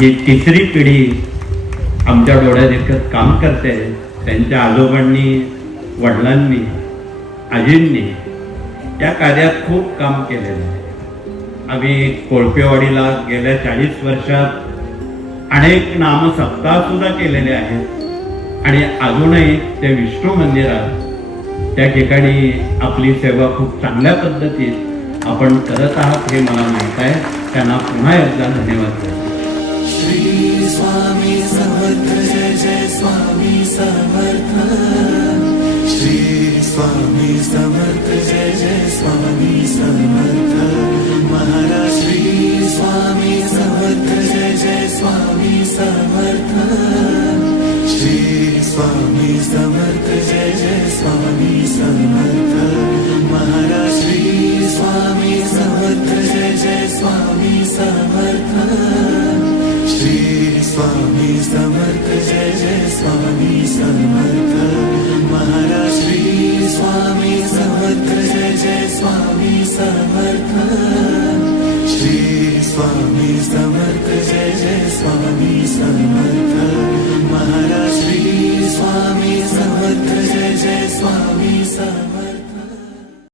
ही तिसरी पिढी आमच्या डोळ्यात एकच काम करते. त्यांच्या आजोबांनी, वडिलांनी, आजींनी या कार्यात खूप काम केलेलं आहे. आम्ही कोळपेवाडीला गेल्या 40 वर्षात अनेक नामसप्ताह सुद्धा केलेले आहेत आणि अजूनही ते विष्णू मंदिरात त्या ठिकाणी आपली सेवा खूप चांगल्या पद्धतीत आपण करत आहात हे मला माहीत आहे. त्यांना पुन्हा एकदा धन्यवाद देतो. श्री स्वामी समर्थ जय जय स्वामी समर्थ. श्री स्वामी समर्थ जय जय स्वामी समर्थ. महाराज श्री स्वामी समर्थ जय जय स्वामी समर्थ. श्री स्वामी समर्थ जय जय स्वामी समर्थ. महाराज श्री स्वामी समर्थ जय जय स्वामी समर्थ. श्री स्वामी समर्थ जय जय स्वामी समर्थ. महाराज श्री स्वामी समर्थ जय जय स्वामी समर्थ. श्री स्वामी समर्थ जय जय स्वामी समर्थ.